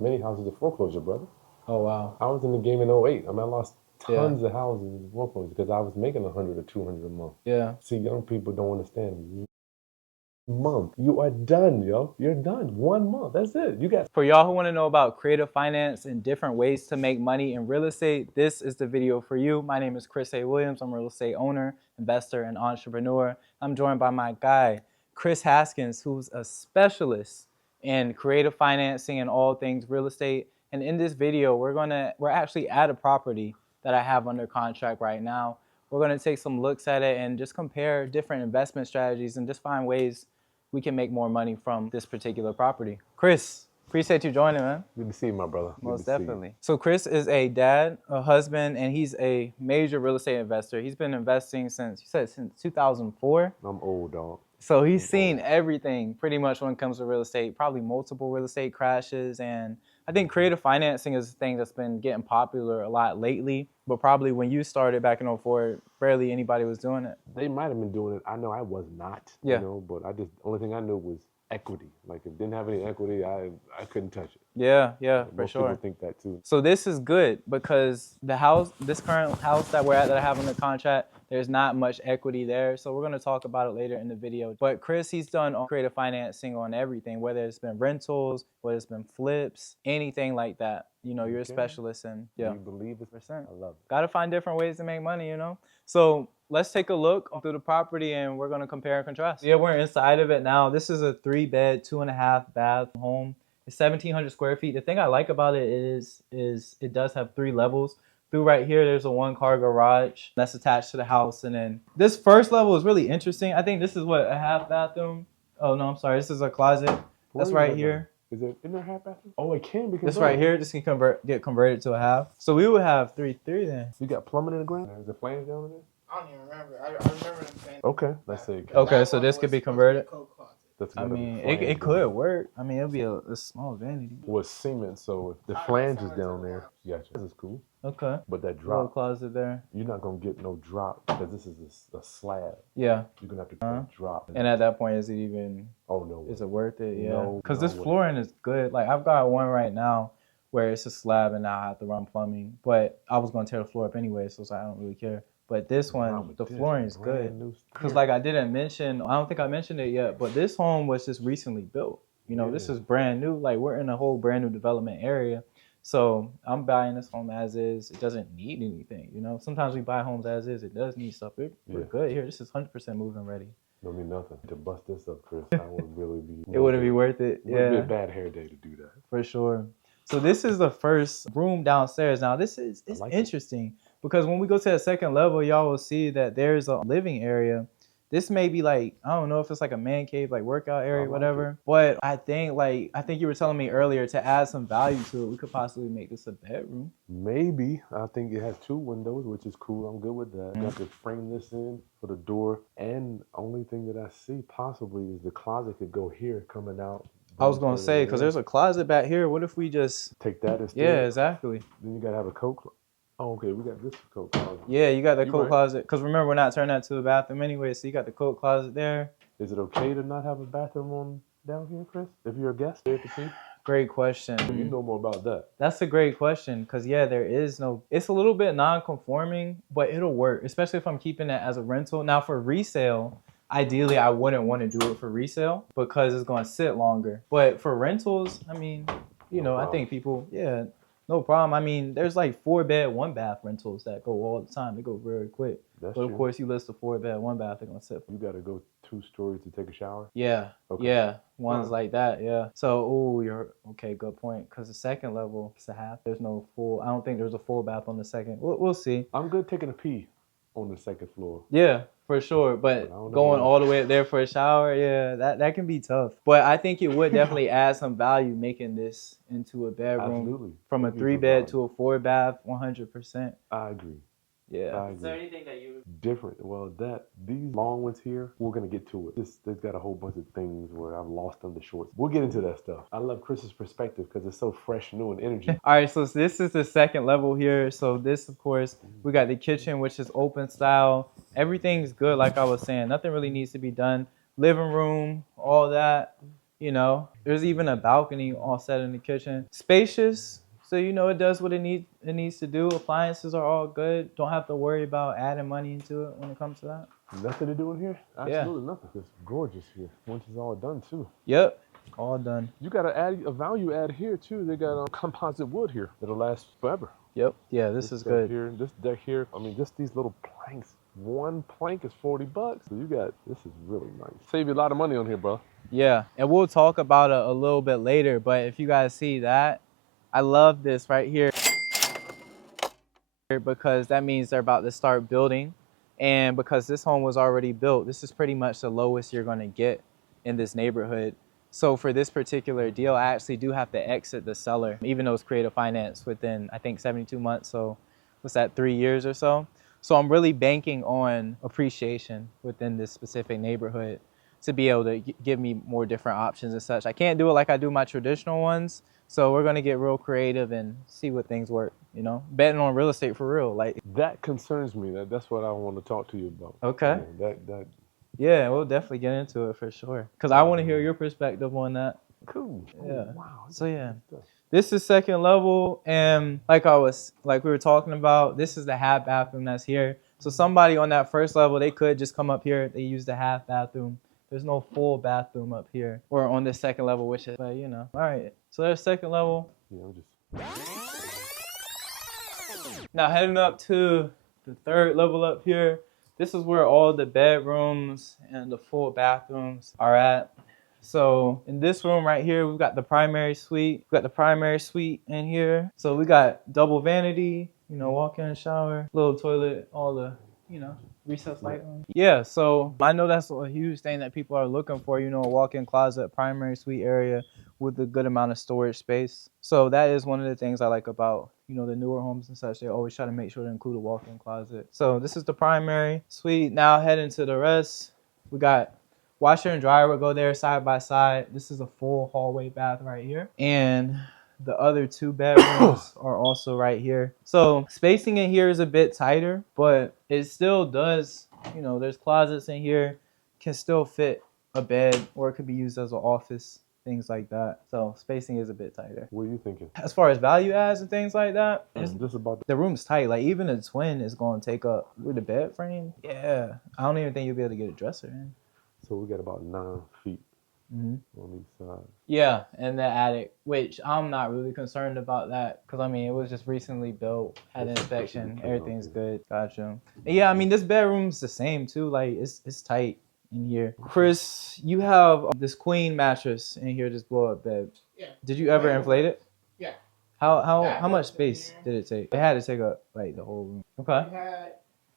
Many houses of foreclosure, brother. Oh, wow. I was in the game in '08. I mean, I lost Yeah. tons of houses in foreclosure because I was making 100 or 200 a month. Yeah. See, young people don't understand. Month, you are done, yo. You're done. 1 month. That's it. You got. For y'all who want to know about creative finance and different ways to make money in real estate, this is the video for you. My name is Kris Williams. I'm a real estate owner, investor, and entrepreneur. I'm joined by my guy, Kris Haskins, who's a specialist in creative financing and all things real estate. And in this video, we're actually at a property that I have under contract right now. We're gonna take some looks at it and just compare different investment strategies and just find ways we can make more money from this particular property. Kris, appreciate you joining, man. Good to see you, my brother. Most definitely. So Kris is a dad, a husband, and he's a major real estate investor. He's been investing since 2004. I'm old, dog. So he's seen everything pretty much when it comes to real estate, probably multiple real estate crashes. And I think creative financing is a thing that's been getting popular a lot lately. But probably when you started back in '04, barely anybody was doing it. They might have been doing it. I know I was not, Yeah. But only thing I knew was equity. Like, if it didn't have any equity, I couldn't touch it. Yeah, for Most sure. people think that too. So this is good because this current house that we're at, that I have under contract, there's not much equity there. So we're going to talk about it later in the video. But Kris, he's done creative financing on everything, whether it's been rentals, whether it's been flips, anything like that. You're a specialist in. Yeah. You believe it? I love it. Got to find different ways to make money, So let's take a look through the property and we're going to compare and contrast. Yeah, we're inside of it now. This is a 3-bed, 2.5-bath home. It's 1,700 square feet. The thing I like about it is it does have 3 levels. Through right here, there's a 1-car garage that's attached to the house. And then this first level is really interesting. I think this is what, a half bathroom? Oh, no, I'm sorry. This is a closet. That's right here. Isn't there a half bathroom? Oh, it can be converted. This right here, this can get converted to a half. So we would have 3 then. You got plumbing in the ground? Is there flames down there? I don't even remember. I remember them saying. Okay, let's see. Okay, so this could be converted. I mean, it could work. I mean, it'll be a small vanity. With cement, so if the flange is down there, gotcha. This is cool. Okay. But that Little drop, closet there. you're not gonna get no drop because this is a slab. Yeah. You're gonna have to get a drop. And at that point, is it even? Oh no. Is it worth it? Yeah. No. Because this flooring is good. Like I've got one right now where it's a slab and now I have to run plumbing. But I was gonna tear the floor up anyway, so it's like I don't really care. But this one, the flooring is good. Because like I didn't mention, I don't think I mentioned it yet, but this home was just recently built. This is brand new. Like we're in a whole brand new development area. So I'm buying this home as is. It doesn't need anything, Sometimes we buy homes as is. It does need stuff. We're good here. This is 100% move-in ready. Don't need nothing. To bust this up, Kris, I would really be... It wouldn't be worth it. It would be a bad hair day to do that. For sure. So this is the first room downstairs. Now it's interesting because when we go to the second level, y'all will see that there's a living area. This may be like, I don't know if it's like a man cave, like workout area, whatever. But I think you were telling me earlier to add some value to it, we could possibly make this a bedroom. Maybe. I think it has 2 windows, which is cool. I'm good with that. You have to frame this in for the door. And only thing that I see possibly is the closet could go here coming out. I was going to say, because there's a closet back here. What if we just... take that instead? Yeah, exactly. Then you got to have a coat closet. Oh, okay, we got this coat closet. Yeah, you got the coat closet. Because remember, we're not turning that to a bathroom anyway, so you got the coat closet there. Is it okay to not have a bathroom on down here, Kris? If you're a guest there at the peak? Great question. You know more about that. That's a great question because, yeah, there is no... It's a little bit non-conforming, but it'll work, especially if I'm keeping it as a rental. Now, for resale, ideally, I wouldn't want to do it for resale because it's going to sit longer. But for rentals, I mean, I think people... Yeah, no problem. I mean, there's like 4-bed, 1-bath rentals that go all the time. They go very quick. But of course, you list a 4-bed, 1-bath, they're going to sit. You got to go 2 stories to take a shower? Yeah. Okay. Yeah. Ones like that. Yeah. So, you're okay. Good point. Because the second level, it's a half. There's no full. I don't think there's a full bath on the second. We'll see. I'm good taking a pee on the second floor. Yeah, for sure. But going all the way up there for a shower, yeah, that can be tough. But I think it would definitely add some value making this into a bedroom. Absolutely. From a 3-bed to a 4-bath, 100%. I agree. Yeah. Is there anything that you... Different. Well, these long ones here, we're going to get to it. They've got a whole bunch of things where I've lost them to shorts. We'll get into that stuff. I love Kris's perspective because it's so fresh, new, and energy. All right, so this is the second level here. So this, of course, we got the kitchen, which is open style. Everything's good, like I was saying. Nothing really needs to be done. Living room, all that. You know, there's even a balcony all set in the kitchen. Spacious, so you know it does what it needs to do. Appliances are all good. Don't have to worry about adding money into it when it comes to that. Nothing to do in here? Yeah. Absolutely nothing. It's gorgeous here. Once it's all done too. Yep, all done. You got to add a value add here too. They got composite wood here that'll last forever. Yep. Yeah, this is good. Here, this deck here. I mean, just these little planks. One plank is $40. So you got, this is really nice. Save you a lot of money on here, bro. Yeah, and we'll talk about it a little bit later, but if you guys see that, I love this right here because that means they're about to start building. And because this home was already built, this is pretty much the lowest you're going to get in this neighborhood. So for this particular deal, I actually do have to exit the seller, even though it's creative finance within, I think, 72 months. So what's that, 3 years or so? So I'm really banking on appreciation within this specific neighborhood to be able to give me more different options and such. I can't do it like I do my traditional ones. So we're going to get real creative and see what things work, you know, betting on real estate for real. Like that concerns me. That's what I want to talk to you about. Okay. Yeah, we'll definitely get into it for sure. Because I want to hear your perspective on that. Cool. Yeah. Oh, wow. So yeah, this is second level. And like we were talking about, this is the half bathroom that's here. So somebody on that first level, they could just come up here. They use the half bathroom. There's no full bathroom up here or on this second level, which is, but you know. All right. So there's second level. Yeah, Now heading up to the third level up here. This is where all the bedrooms and the full bathrooms are at. So in this room right here, we've got the primary suite. We've got the primary suite in here. So we got double vanity, you know, walk-in shower, little toilet, all the, you know, recessed light room. Yeah, so I know that's a huge thing that people are looking for, you know, a walk-in closet, primary suite area with a good amount of storage space. So that is one of the things I like about, you know, the newer homes and such. They always try to make sure to include a walk-in closet. So this is the primary suite. Now heading to the rest, we got washer and dryer will go there side by side. This is a full hallway bath right here. And the other two bedrooms are also right here. So spacing in here is a bit tighter, but it still does, you know, there's closets in here, can still fit a bed, or it could be used as an office, things like that. So spacing is a bit tighter. What are you thinking? As far as value adds and things like that, just about the room's tight. Like even a twin is going to take up with the bed frame. Yeah, I don't even think you'll be able to get a dresser in. So we got about 9 feet on each side. Yeah, and the attic, which I'm not really concerned about that because I mean it was just recently built, had an inspection, everything's good. Gotcha. And yeah, I mean this bedroom's the same too. Like it's tight in here. Kris, you have this queen mattress in here, this blow up bed. Yeah. Did you ever inflate it? Yeah. How much space did it take? It had to take up like the whole room. Okay.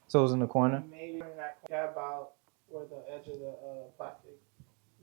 So it was in the corner. Maybe about where the edge of the plastic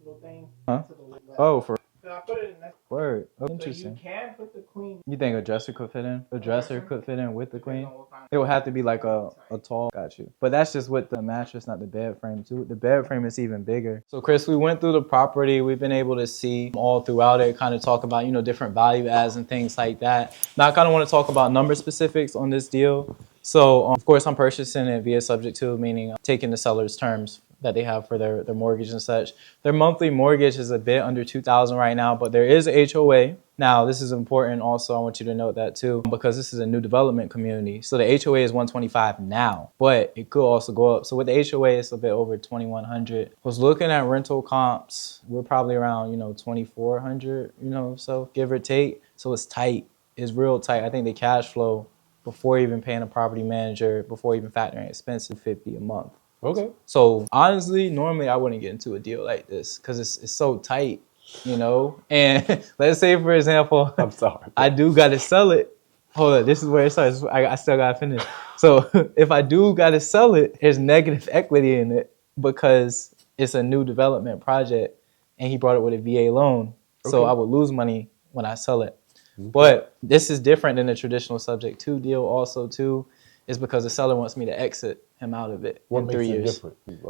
little thing. Huh? To the left. Oh, for So I put it in that. word. Oh, So interesting. you can put the queen. You think a dresser could fit in? A dresser could fit in with the queen? It would have to be like a tall. Got you. But that's just with the mattress, not the bed frame too. The bed frame is even bigger. So Kris, we went through the property. We've been able to see all throughout it, kind of talk about, you know, different value adds and things like that. Now I kind of want to talk about number specifics on this deal. So of course I'm purchasing it via subject to, meaning taking the seller's terms that they have for their mortgage and such. Their monthly mortgage is a bit under $2,000 right now, but there is a HOA. Now, this is important also, I want you to note that too, because this is a new development community. So the HOA is $125 now, but it could also go up. So with the HOA, it's a bit over $2,100. Was looking at rental comps, we're probably around, you know, $2,400, you know, so give or take. So it's tight, it's real tight. I think the cash flow before even paying a property manager, before even factoring expenses, $50 a month. Okay. So honestly, normally I wouldn't get into a deal like this because it's so tight, you know? And let's say, for example, I'm sorry. I do got to sell it. Hold on, this is where it starts. I still got to finish. So if I do got to sell it, there's negative equity in it because it's a new development project and he brought it with a VA loan. So I would lose money when I sell it. But this is different than the traditional subject to deal also too, is because the seller wants me to exit him out of it in 3 years.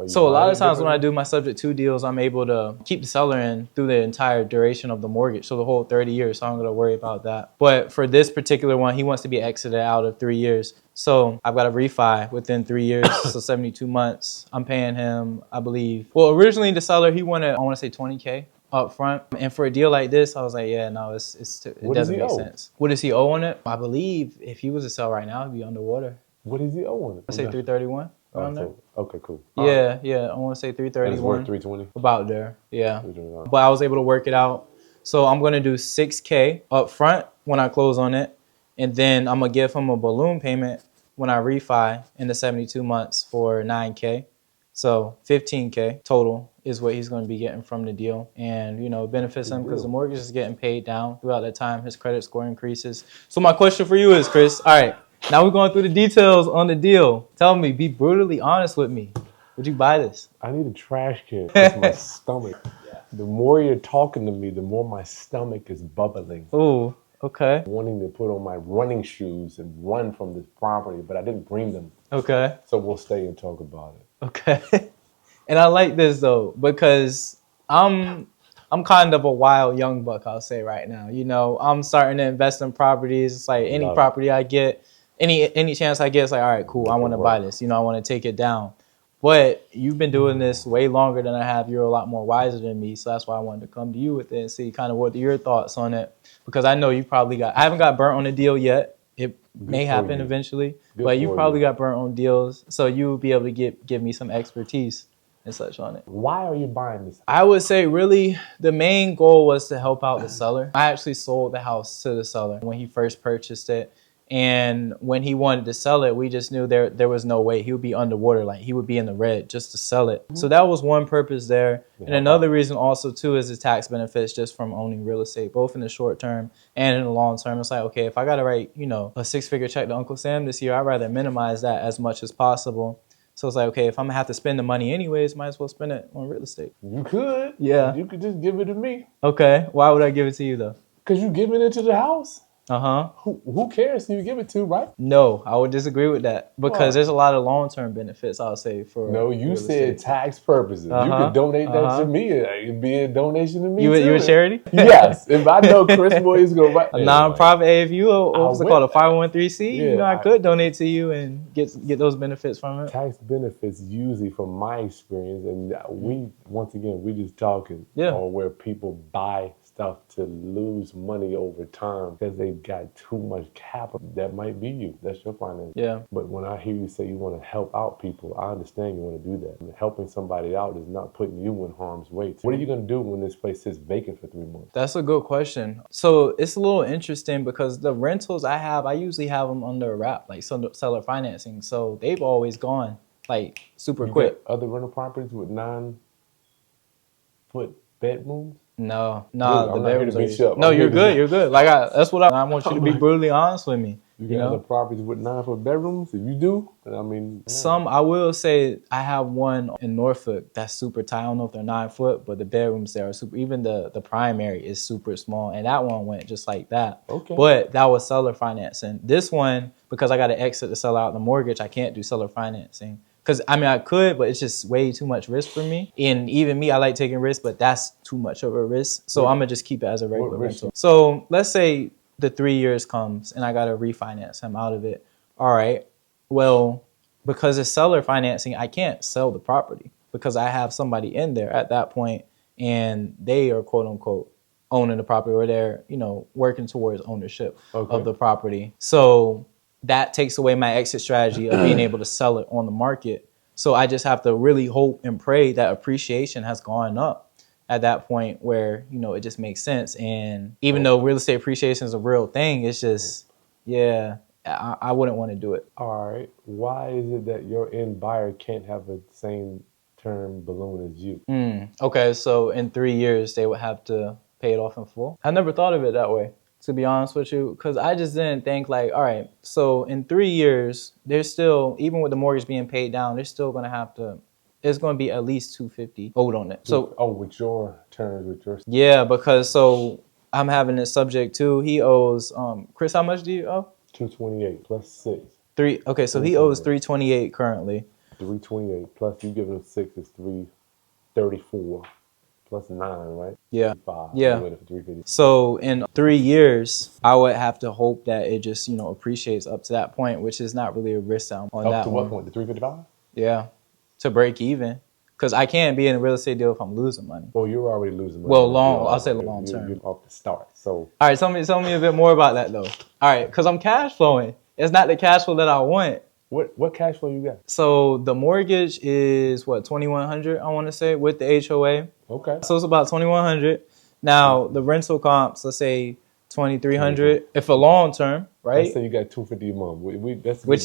So a lot of times when I do my subject to deals, I'm able to keep the seller in through the entire duration of the mortgage, so the whole 30 years, so I'm going to worry about that. But for this particular one, he wants to be exited out of 3 years. So I've got to refi within 3 years, so 72 months. I'm paying him, I believe. Well, originally the seller, he wanted, I want to say $20K up front. And for a deal like this, I was like, yeah, no, it What does doesn't he make owe? sense. What does he owe on it? I believe if he was to sell right now, he'd be underwater. What does he owe on it? Let's say 331 around there. Okay, cool. Yeah, yeah. I want to say And 331. it's worth 320. About there, yeah. 320. But I was able to work it out. So I'm gonna do $6K up front when I close on it, and then I'm gonna give him a balloon payment when I refi in the 72 months for $9K. So $15K total is what he's going to be getting from the deal. And, you know, it benefits him because the mortgage is getting paid down throughout that time. His credit score increases. So my question for you is, Kris, all right, now we're going through the details on the deal. Tell me, be brutally honest with me. Would you buy this? I need a trash can because my stomach. The more you're talking to me, the more my stomach is bubbling. Ooh, okay. Wanting to put on my running shoes and run from this property, but I didn't bring them. Okay. So we'll stay and talk about it. Okay. And I like this though, because I'm kind of a wild young buck, I'll say right now. You know, I'm starting to invest in properties. It's like any property I get, any chance I get, it's like, all right, cool, I want to buy this. You know, I want to take it down. But you've been doing this way longer than I have. You're a lot more wiser than me. So that's why I wanted to come to you with it and see kind of what your thoughts on it. Because I know you probably I haven't got burnt on a deal yet. It may happen eventually. But you probably got burnt on deals. So you will be able to give me some expertise and such on it. Why are you buying this? I would say really the main goal was to help out the seller. I actually sold the house to the seller when he first purchased it. And when he wanted to sell it, we just knew there was no way. He would be underwater, like he would be in the red just to sell it. So that was one purpose there. And another reason also too is the tax benefits just from owning real estate, both in the short term and in the long term. It's like, okay, if I got to write, you know, a 6-figure check to Uncle Sam this year, I'd rather minimize that as much as possible. So it's like, okay, if I'm gonna have to spend the money anyways, might as well spend it on real estate. You could. Yeah. You could just give it to me. Okay. Why would I give it to you though? Because you giving it to the house. Uh-huh. Who cares who you give it to, right? No, I would disagree with that because there's a lot of long-term benefits, I'll say, for No, you real said estate. Tax purposes. You could donate that to me. It could be a donation to me You a charity? Yes. If I know Kris Williams going to write a nonprofit AFU or what's it called, a 501(c)(3), Yeah, you know, I could donate to you and get those benefits from it. Tax benefits usually from my experience, and we just talking on where people buy stuff to lose money over time because they got too much capital. That might be you. That's your finance. Yeah. But when I hear you say you want to help out people, I understand you want to do that. And helping somebody out is not putting you in harm's way. What are you going to do when this place sits vacant for 3 months? That's a good question. So it's a little interesting because the rentals I usually have them under a wrap, like seller financing. So they've always gone like super quick. Other rental properties with 9-foot bedrooms? No, the bedrooms are... No, you're good. You're good. Like that's what I want you to be brutally honest with me. You got other properties with 9-foot bedrooms? If you do, I mean... Some, I will say, I have one in Norfolk that's super tight. I don't know if they're 9 foot, but the bedrooms there are super, even the primary is super small. And that one went just like that. Okay. But that was seller financing. This one, because I got to exit the seller out the mortgage, I can't do seller financing. Because, I mean, I could, but it's just way too much risk for me. And even me, I like taking risks, but that's too much of a risk. So I'm going to just keep it as a regular rental. So let's say the 3 years comes and I got to refinance him out of it. All right. Well, because it's seller financing, I can't sell the property because I have somebody in there at that point and they are, quote unquote, owning the property or they're, you know, working towards ownership of the property. So that takes away my exit strategy of being able to sell it on the market. So I just have to really hope and pray that appreciation has gone up at that point where, you know, it just makes sense. And even though real estate appreciation is a real thing, it's just, I wouldn't want to do it. All right. Why is it that your end buyer can't have the same term balloon as you? Okay, so in 3 years, they would have to pay it off in full. I never thought of it that way, to be honest with you, because I just didn't think like, all right, so in 3 years, there's still, even with the mortgage being paid down, they're still going to have to, it's going to be at least $250 owed on it. So, with your terms, with your... Yeah, because so I'm having this subject too. He owes, Kris, how much do you owe? 228 plus 6. Okay, so he owes 328 currently. 328 plus you give him 6 is 334 plus 9, right? Yeah. 5. Yeah. So in 3 years, I would have to hope that it just, you know, appreciates up to that point, which is not really a risk on that. Up to what point? The 355? Yeah. To break even. Because I can't be in a real estate deal if I'm losing money. Well, you're already losing money. Well, I'll say long term. You're off the start. So. All right, tell me a bit more about that though. All right, because I'm cash flowing. It's not the cash flow that I want. What cash flow you got? So the mortgage is what, $2,100, I want to say, with the HOA. Okay. So it's about $2,100. Now the rental comps, let's say $2,300 if a long term, right? Let's say you got $250 a month.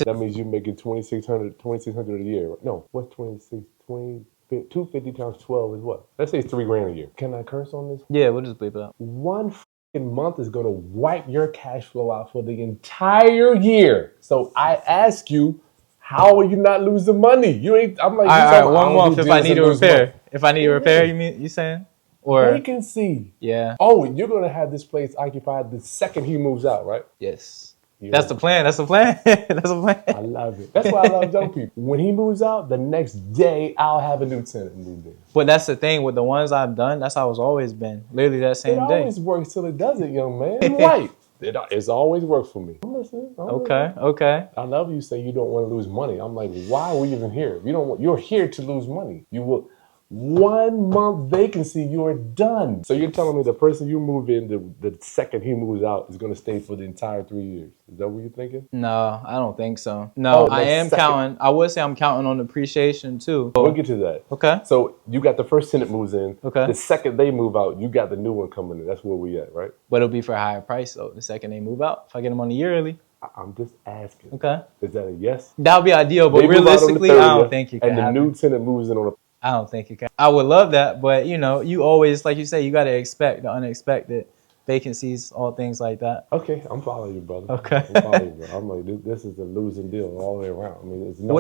That means you're making $2,600 a year. No, what's 250 times 12 is what? Let's say it's $3,000 a year. Can I curse on this? Yeah, we'll just bleep it out. One month is going to wipe your cash flow out for the entire year. So I ask you, how are you not losing money? You ain't. I'm like, all right, 1 month if I need a repair. If I need a repair, you saying? Or vacancy. Yeah. Oh, you're going to have this place occupied the second he moves out, right? Yes. That's the plan. That's the plan. That's the plan. I love it. That's why I love young people. When he moves out, the next day I'll have a new tenant move in. But that's the thing with the ones I've done. That's how it's always been. Literally that same day. It always works till it doesn't, young man. You're right. It's always worked for me. I'm listening. Okay. I love you say you don't want to lose money. I'm like, why are we even here? You're here to lose money. You will. 1 month vacancy, you're done. So you're telling me the person you move in, the second he moves out, is going to stay for the entire 3 years. Is that what you're thinking? No, I don't think so. No, I am counting. I would say I'm counting on appreciation too. We'll get to that. Okay. So you got the first tenant moves in. Okay. The second they move out, you got the new one coming in. That's where we at, right? But it'll be for a higher price though. The second they move out, if I get them on the yearly. I'm just asking. Okay. Is that a yes? That would be ideal, but realistically, I don't think you can. And the new tenant moves in on a. I don't think you can. I would love that, but you always, like you say, you got to expect the unexpected, vacancies, all things like that. Okay, I'm following you, brother. Okay. I'm following you, bro. I'm like, this is a losing deal all the way around. I mean, it's no.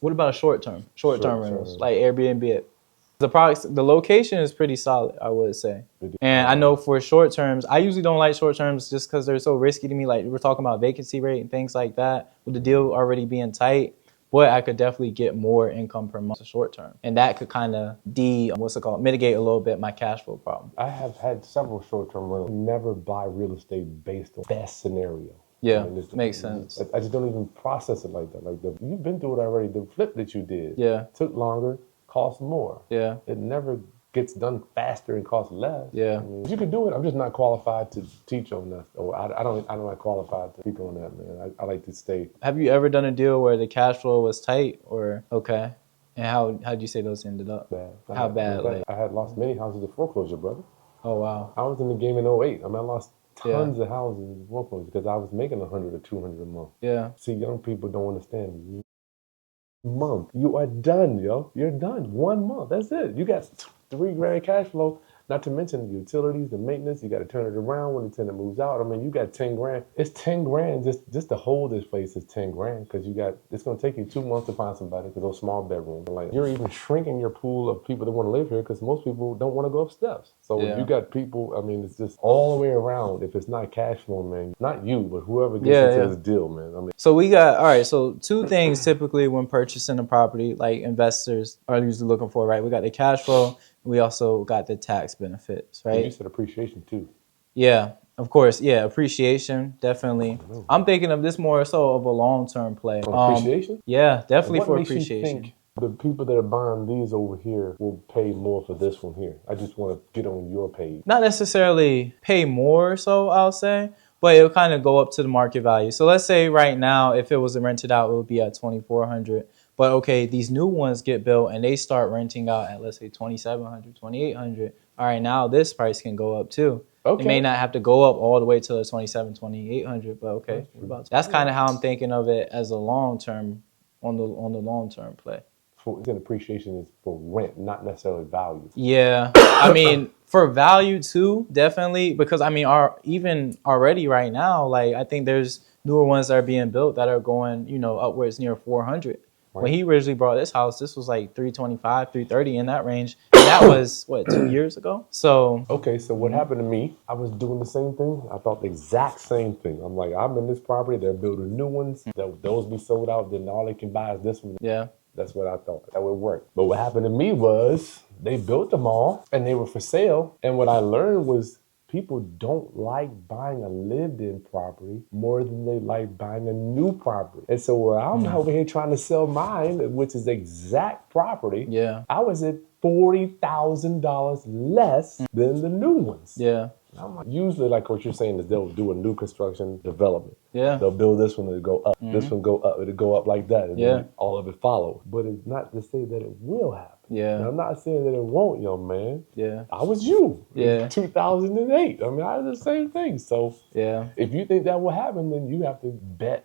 What about short term rentals, like Airbnb? It. The location is pretty solid, I would say. And I know for short terms, I usually don't like short terms just because they're so risky to me. Like we're talking about vacancy rate and things like that, with the deal already being tight. But I could definitely get more income per month short term. And that could kind of mitigate a little bit my cash flow problem. I have had several short-term rentals. Never buy real estate based on best scenario. Yeah, makes sense. I just don't even process it like that. Like you've been through it already. The flip that you did took longer, cost more. Yeah. It never gets done faster and costs less. Yeah. I mean, you could do it. I'm just not qualified to teach on that. Or I'm not qualified to speak on that, man. I like to stay. Have you ever done a deal where the cash flow was tight or okay? And how'd you say those ended up? Bad. How bad? I had lost many houses to foreclosure, brother. Oh wow. I was in the game in 2008. I mean, I lost tons of houses in foreclosure because I was making $100 or $200 a month. Yeah. See, young people don't understand. Month, you are done, yo. You're done. 1 month. That's it. You got $3,000 cash flow. Not to mention the utilities, the maintenance. You got to turn it around when the tenant moves out. I mean, you got 10 grand. It's 10 grand just to hold this place is 10 grand because it's going to take you 2 months to find somebody because those small bedrooms. Like you're even shrinking your pool of people that want to live here because most people don't want to go up steps. So if you got people, I mean, it's just all the way around. If it's not cash flow, man, not you, but whoever gets into this deal, man. I mean, so we got, all right, so two things typically when purchasing a property, like investors are usually looking for, right? We got the cash flow. We also got the tax benefits, right? You said appreciation too. Yeah, of course. Yeah, appreciation, definitely. I'm thinking of this more so of a long-term play. Appreciation? Yeah, definitely for makes appreciation. You think the people that are buying these over here will pay more for this one here? I just want to get on your page. Not necessarily pay more, so I'll say, but it'll kind of go up to the market value. So let's say right now, if it was rented out, it would be at $2,400. But okay, these new ones get built and they start renting out at, let's say, $2,700, $2,800. All right, now this price can go up too. Okay. It may not have to go up all the way to the $2,700, $2,800, but okay. That's kind of how I'm thinking of it as a long-term, on the long-term play. Appreciation is for rent, not necessarily value. Yeah, I mean, for value too, definitely, because I mean, even already right now, like I think there's newer ones that are being built that are going, upwards near 400. Right. When he originally brought this house, this was like 325, 330 in that range. And that was, 2 years ago? So. Okay, so what happened to me, I was doing the same thing. I thought the exact same thing. I'm like, I'm in this property. They're building new ones. Those be sold out. Then all they can buy is this one. Yeah. That's what I thought. That would work. But what happened to me was they built them all and they were for sale. And what I learned was people don't like buying a lived-in property more than they like buying a new property. And so where I'm over here trying to sell mine, which is exact property, I was at $40,000 less than the new ones. I'm like, usually, like what you're saying is they'll do a new construction development. They'll build this one, it'll go up. This one go up, it'll go up like that, and then all of it follow. But it's not to say that it will happen. And I'm not saying that it won't, young man. I was you. In 2008. I mean, I did the same thing. So if you think that will happen, then you have to bet.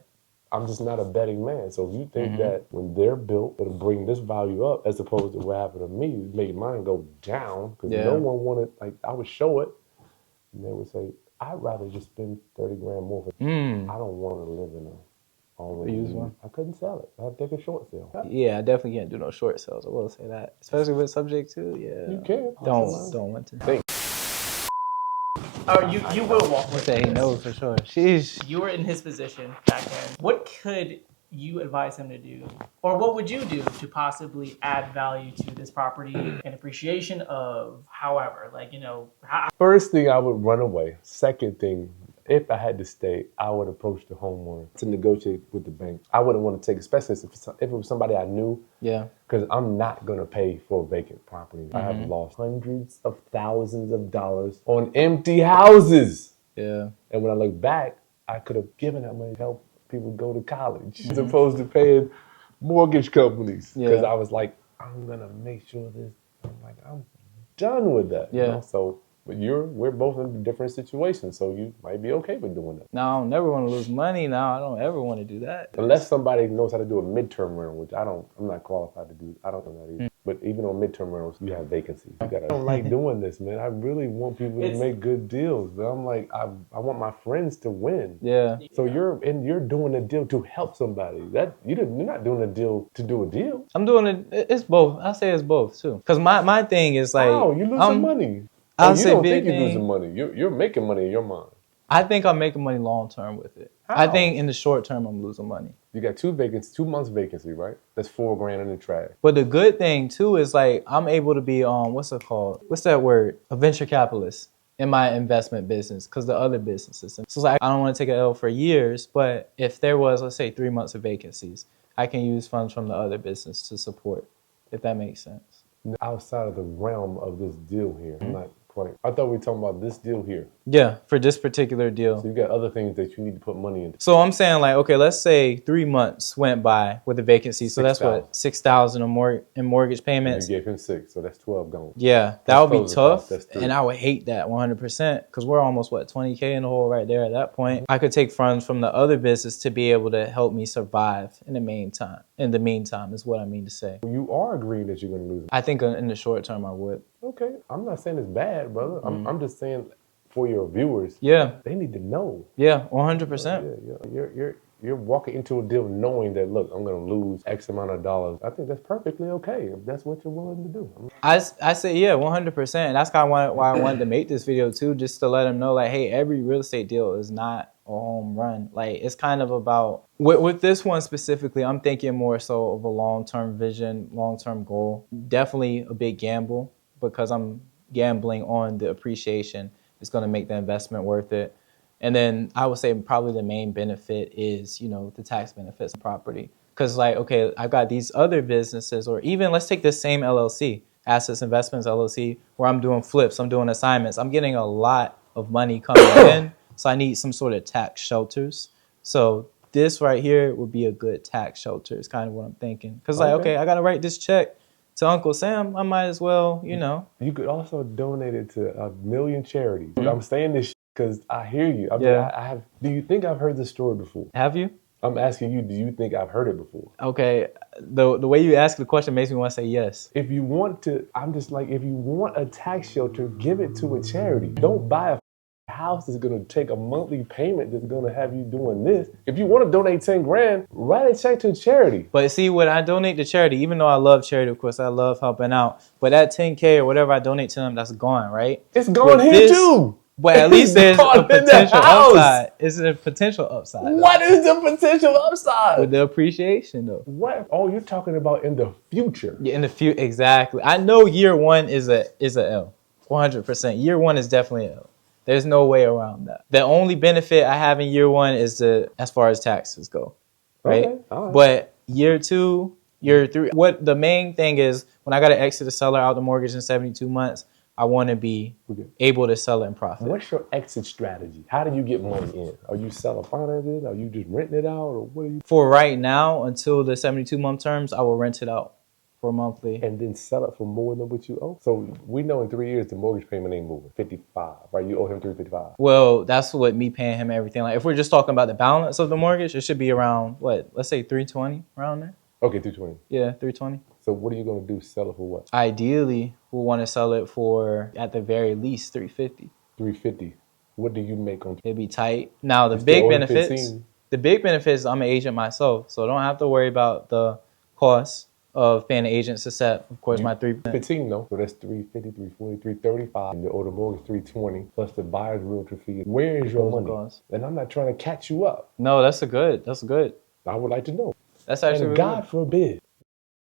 I'm just not a betting man. So if you think that when they're built, it'll bring this value up, as opposed to what happened to me, it made mine go down because no one wanted. Like, I would show it, and they would say, "I'd rather just spend 30 grand more for I don't want to live in a already used one. I couldn't sell it. I had to take a short sale." Yeah, I definitely can't do no short sales. I will say that, especially with subject to. You can. Don't want to. Think. Oh, you will walk with Say he knows for sure. Sheesh. You were in his position back then. What could you advise him to do, or what would you do to possibly add value to this property and appreciation of, however, like, you know, First thing, I would run away. Second thing, if I had to stay, I would approach the homeowner to negotiate with the bank. I wouldn't want to take, especially if it was somebody I knew. Because I'm not going to pay for a vacant property. I have lost hundreds of thousands of dollars on empty houses. And when I look back, I could have given that money to help people go to college as opposed to paying mortgage companies. Because I was like, I'm going to make sure this, I'm done with that. You know? So, but we're both in different situations, so you might be okay with doing that. No, I don't never want to lose money. No, I don't ever want to do that. Unless somebody knows how to do a midterm rental, which I'm not qualified to do. I don't know that either. But even on midterm rentals, you have vacancies. I don't like doing this, man. I really want people to make good deals. But I'm like, I want my friends to win. So you're doing a deal to help somebody. You're not doing a deal to do a deal. I'm doing it. It's both. I say it's both too. Because my thing is like, oh, you losing money. You don't think you're losing money. You're making money in your mind. I think I'm making money long term with it. How? I think in the short term I'm losing money. You got 2 months vacancy, right? That's $4 grand in the trash. But the good thing too is like I'm able to be what's it called? What's that word? A venture capitalist in my investment business, because the other businesses. So it's like I don't want to take an L for years, but if there was, let's say, 3 months of vacancies, I can use funds from the other business to support, if that makes sense. Outside of the realm of this deal here, I'm not quite. I thought we were talking about this deal here. Yeah, for this particular deal. So you got other things that you need to put money into. So I'm saying like, okay, let's say 3 months went by with a vacancy. So that's what, $6,000 or more in mortgage payments. And you gave him 6, so that's 12 gone. Yeah, that would be tough. And I would hate that 100% because we're almost, what, 20K in the hole right there at that point. I could take funds from the other business to be able to help me survive in the meantime. In the meantime is what I mean to say. You are agreeing that you're going to lose it. I think in the short term I would. Okay, I'm not saying it's bad, brother. I'm just saying for your viewers, they need to know. Yeah, 100%. You're walking into a deal knowing that, look, I'm going to lose X amount of dollars. I think that's perfectly okay if that's what you're willing to do. I say, yeah, 100%. And that's kind of why I wanted to make this video too, just to let them know, like, hey, every real estate deal is not a home run. Like, it's kind of about, with this one specifically, I'm thinking more so of a long-term vision, long-term goal. Definitely a big gamble because I'm gambling on the appreciation. It's going to make the investment worth it. And then I would say probably the main benefit is, you know, the tax benefits of property. Because like, okay, I've got these other businesses, or even let's take this same LLC, Assets Investments LLC, where I'm doing flips, I'm doing assignments. I'm getting a lot of money coming in. So I need some sort of tax shelters. So this right here would be a good tax shelter is kind of what I'm thinking. Because like, okay, I got to write this check to Uncle Sam. I might as well, you know. You could also donate it to 1 million charities. I'm saying this because I hear you. I mean, do you think I've heard this story before? Have you? I'm asking you, do you think I've heard it before? Okay, the way you ask the question makes me want to say yes. If you want to, I'm just like, if you want a tax shelter, give it to a charity. Don't buy a house that's going to take a monthly payment that's going to have you doing this. If you want to donate 10 grand, write a check to a charity. But see, when I donate to charity, even though I love charity, of course, I love helping out, but that 10K or whatever I donate to them, that's gone, right? It's gone here too. But at least there's a potential upside. Is it a potential upside? What is the potential upside? With the appreciation, though. What? Oh, you're talking about in the future. Yeah, in the future, exactly. I know year one is a L, 100%. Year one is definitely an L. There's no way around that. The only benefit I have in year one is as far as taxes go, right? Okay. All right. But year two, year three, what the main thing is when I got to exit the seller out the mortgage in 72 months, I want to be able to sell it in profit. What's your exit strategy? How do you get money in? Are you selling financing? Are you just renting it out? Or what are you? For right now, until the 72-month terms, I will rent it out for monthly. And then sell it for more than what you owe? So we know in 3 years the mortgage payment ain't moving. 55, right? You owe him $355. Well, that's what me paying him everything. Like if we're just talking about the balance of the mortgage, it should be around what? Let's say 320 around there. Okay, 320. Yeah, 320. So what are you gonna do? Sell it for what? Ideally, we want to sell it for at the very least 350. 350. What do you make on? It'd be tight. Now the big benefits. The big benefits. I'm an agent myself, so I don't have to worry about the cost of paying the agents to set. Of course, my 315 though. So that's 350, 340, 335. And the older mortgage 320 plus the buyer's realtor fee. Where is your money? Costs. And I'm not trying to catch you up. No, that's good. I would like to know. That's actually and God forbid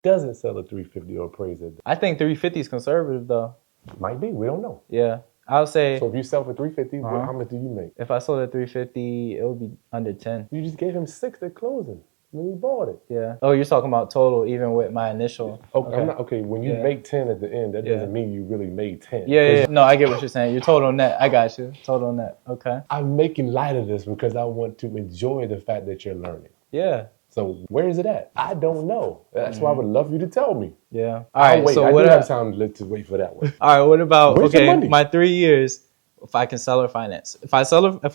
doesn't sell a 350 or appraise it. I think 350 is conservative though. Might be. We don't know. Yeah. I'll say. So if you sell for 350, how much do you make? If I sold at 350, it would be under 10. You just gave him 6 at closing when you bought it. Yeah. Oh, you're talking about total, even with my initial. Okay. When you make 10 at the end, that doesn't mean you really made 10. Yeah. No, I get what you're saying. You're total net. I got you. Total net. Okay. I'm making light of this because I want to enjoy the fact that you're learning. Yeah. So where is it at? I don't know. That's why I would love you to tell me. Yeah. All right. Wait. So I what do have time to wait for that one. All right. What about Where's my 3 years? If I can sell or finance, if I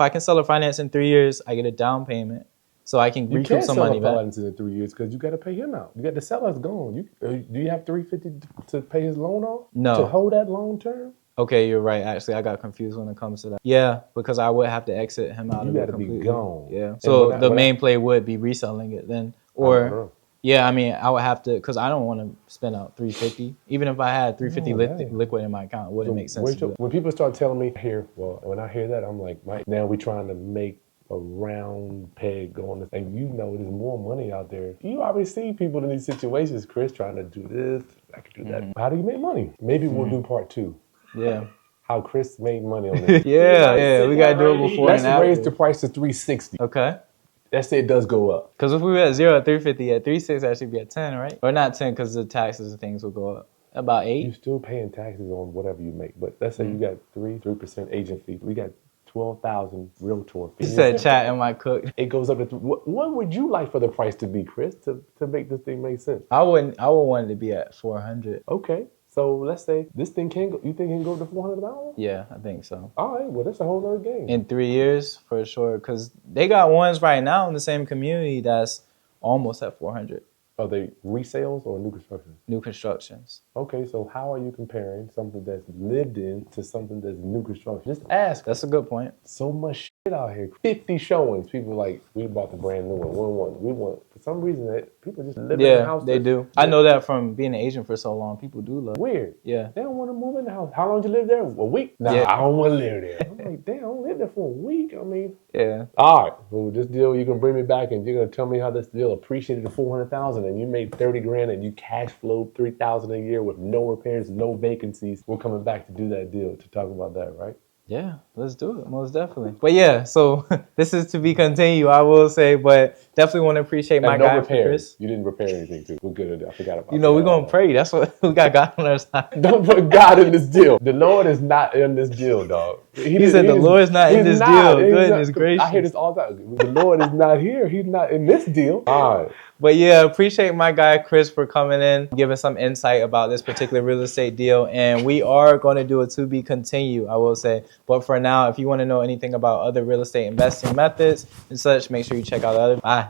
can sell or finance in 3 years, I get a down payment, so I can recoup some money back. You can't sell or finance in 3 years because you got to pay him out. You got the seller's gone. Do you have $350 to pay his loan off? No. To hold that long term? Okay, you're right. Actually, I got confused when it comes to that. Yeah, because I would have to exit him out of it completely. You got to be gone. Yeah. So the main play would be reselling it then, or. Yeah, I mean, I would have to, because I don't want to spend out $350. Even if I had $350 liquid in my account, it wouldn't make sense. When people start telling me when I hear that, I'm like, now we're trying to make a round peg going this, and you know there's more money out there. You already see people in these situations, Kris, trying to do this, I could do that. How do you make money? Maybe we'll do part 2. Yeah. How Kris made money on this. yeah, we got to do it before and after. Let's raise the price to $360. Okay. Let's say it does go up. Because if we were at 0 at 350, at 360, I should be at 10, right? Or not 10 because the taxes and things will go up. About 8. You're still paying taxes on whatever you make. But let's say you got 3% agent fee. We got 12,000 realtor fees. You said chat and my cook. It goes up to what would you like for the price to be, Kris, to make this thing make sense? I would want it to be at 400. Okay. So let's say this thing can go. You think it can go to $400? Yeah, I think so. All right. Well, that's a whole other game. In 3 years, for sure, because they got ones right now in the same community that's almost at 400. Are they resales or new construction? New constructions. Okay, so how are you comparing something that's lived in to something that's new construction? Just ask. That's a good point. So much shit out here. 50 showings. People like, we bought the brand new one. We want. For some reason, people just live in the house. Yeah, they do. I know that from being an agent for so long. People do love it. Weird. Yeah. They don't want to move in the house. How long did you live there? A week? Nah, I don't want to live there. I'm like, damn, I don't live there for a week. I mean. Yeah. All right. Well, this deal, you can bring me back and you're going to tell me how this deal appreciated to $400,000 and you made $30,000 and you cash flowed $3,000 a year with no repairs, no vacancies. We're coming back to do that deal to talk about that, right? Yeah, let's do it, most definitely. But yeah, so this is to be continued, I will say, but definitely want to appreciate my guy, Kris. You didn't repair anything, too. We're good. I forgot about that. You know, we're going to pray. That's what we got God on our side. Don't put God in this deal. The Lord is not in this deal, dog. He said the Lord is not in this deal. Goodness gracious. I hear this all the time. The Lord is not here. He's not in this deal. All right. But yeah, appreciate my guy Kris for coming in, giving some insight about this particular real estate deal. And we are going to do a to be continued, I will say. But for now, if you want to know anything about other real estate investing methods and such, make sure you check out the other. Bye.